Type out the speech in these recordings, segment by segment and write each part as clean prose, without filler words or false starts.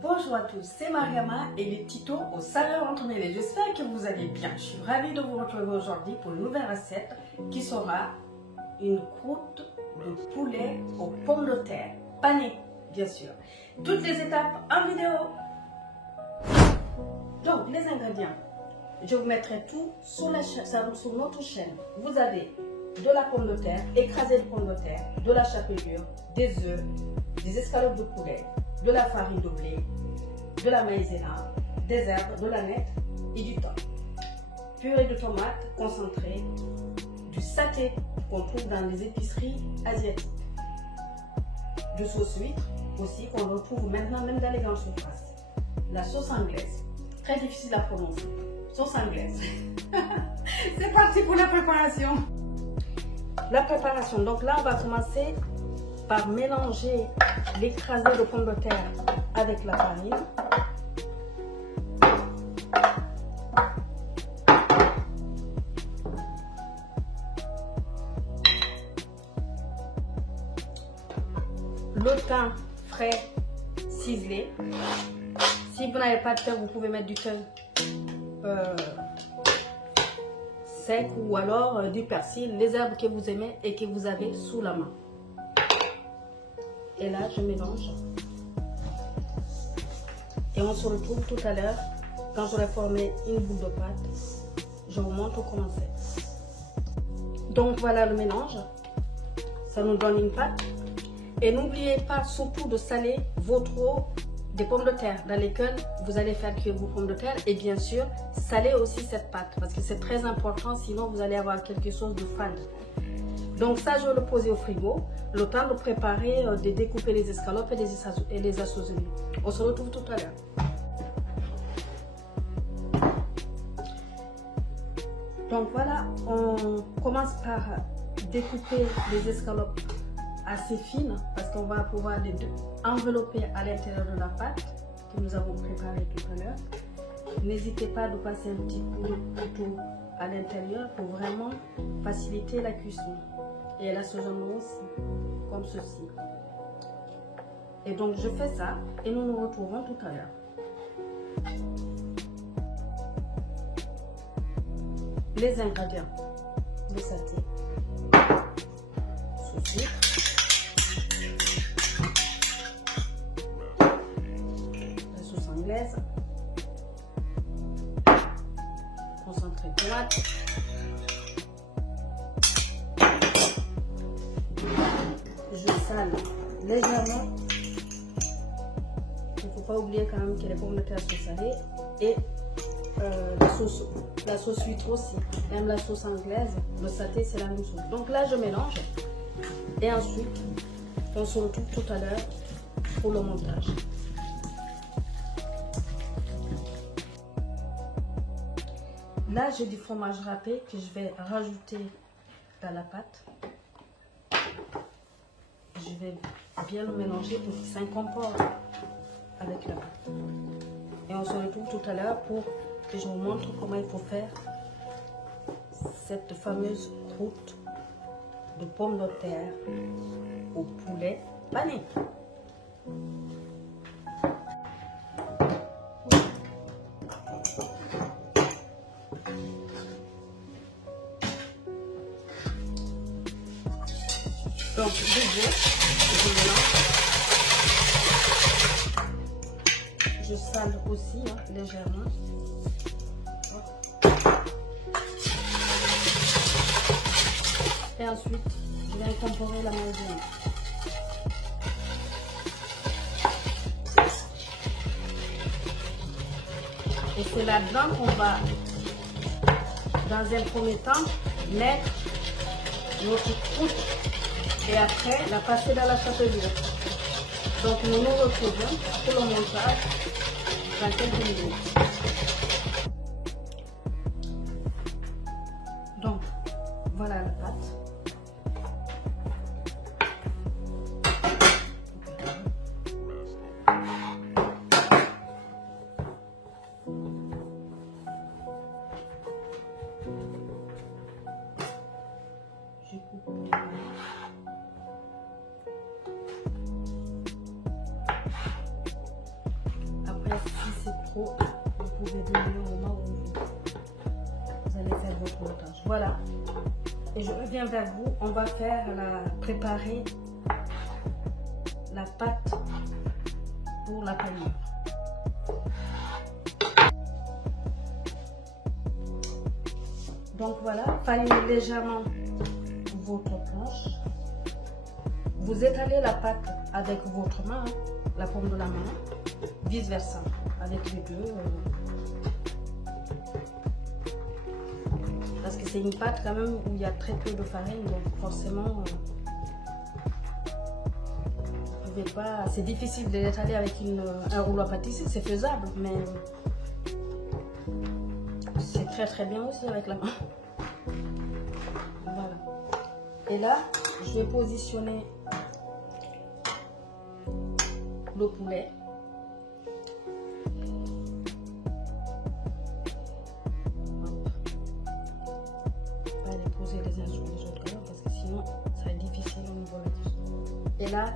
Bonjour à tous, c'est Mariama et les Tito aux saveurs entremêlées. J'espère que vous allez bien. Je suis ravie de vous retrouver aujourd'hui pour une nouvelle recette qui sera une croûte de poulet aux pommes de terre, panée bien sûr. Toutes les étapes en vidéo. Donc les ingrédients, je vous mettrai tout sur notre chaîne. Vous avez de la pomme de terre, écrasée de pommes de terre, de la chapelure, des œufs, des escalopes de poulet, de la farine de blé, de la maïzena, des herbes, de la nette et du thon. Purée de tomates concentrée, du saté qu'on trouve dans les épiceries asiatiques, de sauce huître aussi qu'on retrouve maintenant même dans les grandes surfaces. La sauce anglaise, très difficile à prononcer, sauce anglaise. C'est parti pour la préparation. La préparation, donc là on va commencer par mélanger l'écrasé de pommes de terre avec la farine. Le thym frais ciselé. Si vous n'avez pas de thym, vous pouvez mettre du thym sec ou alors du persil, les herbes que vous aimez et que vous avez sous la main. Et là, je mélange. Et on se retrouve tout à l'heure quand j'aurai formé une boule de pâte. Je vous montre comment c'est. Donc voilà le mélange. Ça nous donne une pâte. Et n'oubliez pas surtout de saler votre eau des pommes de terre dans lesquelles vous allez faire cuire vos pommes de terre. Et bien sûr, salez aussi cette pâte parce que c'est très important, sinon vous allez avoir quelque chose de fade. Donc ça, je vais le poser au frigo. Le temps de préparer, de découper les escalopes et les assaisonner. On se retrouve tout à l'heure. Donc voilà, on commence par découper les escalopes assez fines parce qu'on va pouvoir les envelopper à l'intérieur de la pâte que nous avons préparée tout à l'heure. N'hésitez pas de passer un petit coup de couteau à l'intérieur pour vraiment faciliter la cuisson et l'assaisonnement aussi, comme ceci. Et donc je fais ça et nous nous retrouvons tout à l'heure. Les ingrédients: le saté, sauce huître, la sauce anglaise, concentré de tomate, je sale légèrement. Il ne faut pas oublier quand même que les pommes de terre sont salées et la sauce huître aussi, même la sauce anglaise, le saté c'est la même chose. Donc là je mélange et ensuite on se retrouve tout à l'heure pour le montage. Là j'ai du fromage râpé que je vais rajouter dans la pâte. Je vais bien le mélanger pour qu'il s'incorpore avec la pâte. Et on se retrouve tout à l'heure pour que je vous montre comment il faut faire cette fameuse croûte de pommes de terre au poulet pané. Donc je mélange. Je sale aussi légèrement. Et ensuite, je vais incorporer la maïzena. Et c'est là-dedans qu'on va, dans un premier temps, mettre notre croûte et après la passer dans la chapelure. Donc nous nous retrouvons pour le montage dans quelques minutes. Donc voilà la pâte. Je coupe. là, si c'est trop, vous pouvez donner au moment où vous allez faire votre montage. Voilà. Et je reviens vers vous. On va préparer la pâte pour la panure. Donc voilà, farinez légèrement votre planche. Vous étalez la pâte avec votre main, la paume de la main, vice versa, avec les deux. Parce que c'est une pâte quand même où il y a très peu de farine, donc forcément, vous pouvez pas. C'est difficile de l'étaler avec un rouleau à pâtisserie, c'est faisable, mais c'est très bien aussi avec la main. Voilà. Et là, je vais positionner le poulet. Pas les poser les uns sur les autres parce que sinon ça va être difficile au niveau de la cuisson. Et là,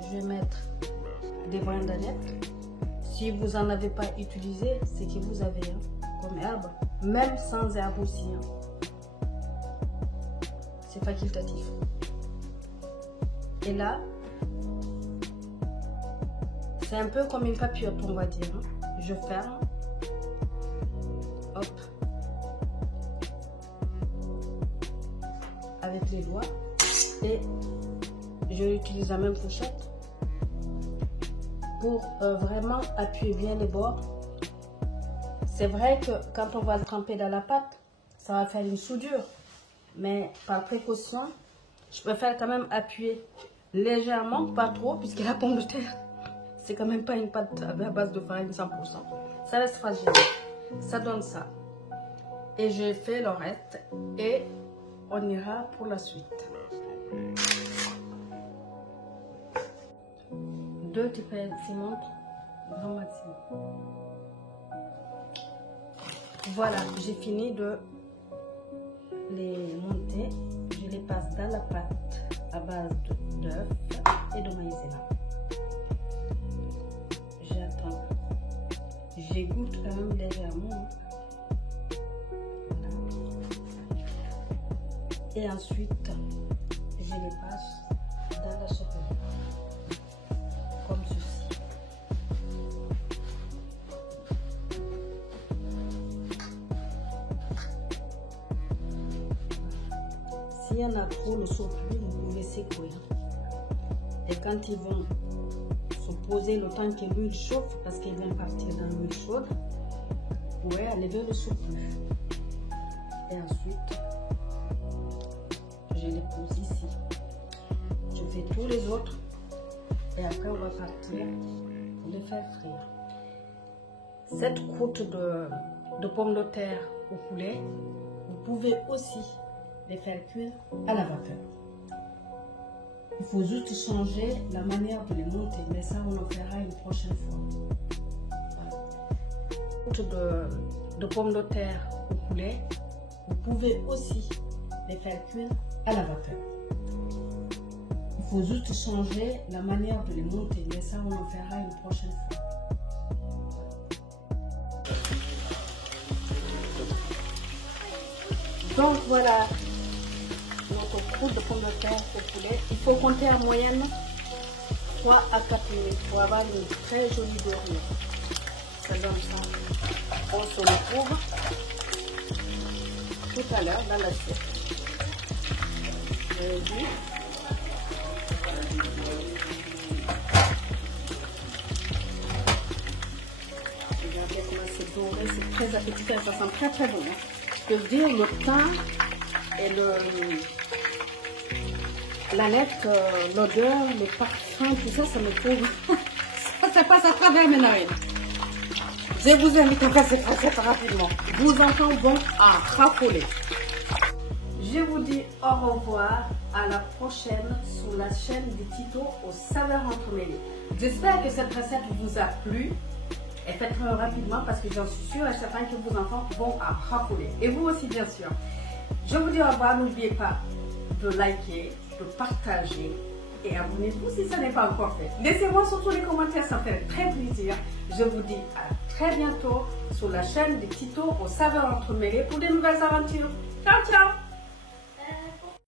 je vais mettre des brins d'aneth. Si vous n'en avez pas utilisé, c'est que vous avez comme herbe, même sans herbe aussi. C'est facultatif. Et là, c'est un peu comme une papillote, on va dire. Je ferme. Hop. Avec les doigts. Et je utilise la même fourchette pour vraiment appuyer bien les bords. C'est vrai que quand on va le tremper dans la pâte, ça va faire une soudure. Mais par précaution, je préfère quand même appuyer légèrement, pas trop, puisque la pomme de terre, c'est quand même pas une pâte à base de farine 100%. Ça reste fragile. Ça donne ça. Et je fais le reste et on ira pour la suite. 2 types ciment grand maximum. Voilà, j'ai fini de les monter. Je les passe dans la pâte à base d'œufs et de maïzena. J'attends. J'égoutte quand même légèrement. Voilà. Et ensuite, je les passe dans la sauce. Comme ceci. S'il y en a trop, le surplus, vous pouvez secouer. Et quand ils vont se poser le temps que l'huile chauffe, parce qu'il vient partir dans l'huile chaude, vous pouvez enlever le surplus. Et ensuite, je les pose ici. Je fais tous les autres. Et après, on va partir pour les faire frire. Cette croûte de pommes de terre au poulet, vous pouvez aussi les faire cuire à la vapeur. Il faut juste changer la manière de les monter, mais ça, on en fera une prochaine fois. Voilà. Croûte de pommes de terre au poulet, vous pouvez aussi les faire cuire à la vapeur. Il faut juste changer la manière de les monter, mais ça, on en fera une prochaine fois. Donc voilà notre croûte de pommes de terre au poulet. Il faut compter en moyenne 3 à 4 minutes pour avoir une très jolie dorure. Ça donne ça. On se retrouve tout à l'heure dans l'assiette. Vous avez vu? Regardez comment c'est doré, c'est très appétissant, ça sent très bon. Je peux dire le thym et l'aneth, l'odeur, le parfum, tout ça, ça me trouve. Ça passe à travers mes narines. Je vous invite à faire cette recette rapidement. Vos enfants vont à raffoler. Je vous dis au revoir, à la prochaine sur la chaîne des Tito aux saveurs entremêlées. J'espère que cette recette vous a plu. Et faites-le rapidement parce que j'en suis sûre et certain que vos enfants vont à raffoler. Et vous aussi, bien sûr. Je vous dis au revoir. N'oubliez pas de liker, de partager, et abonnez-vous si ça n'est pas encore fait. Laissez-moi surtout les commentaires, ça fait très plaisir. Je vous dis à très bientôt sur la chaîne des Tito aux saveurs entremêlées pour de nouvelles aventures. Ciao, ciao!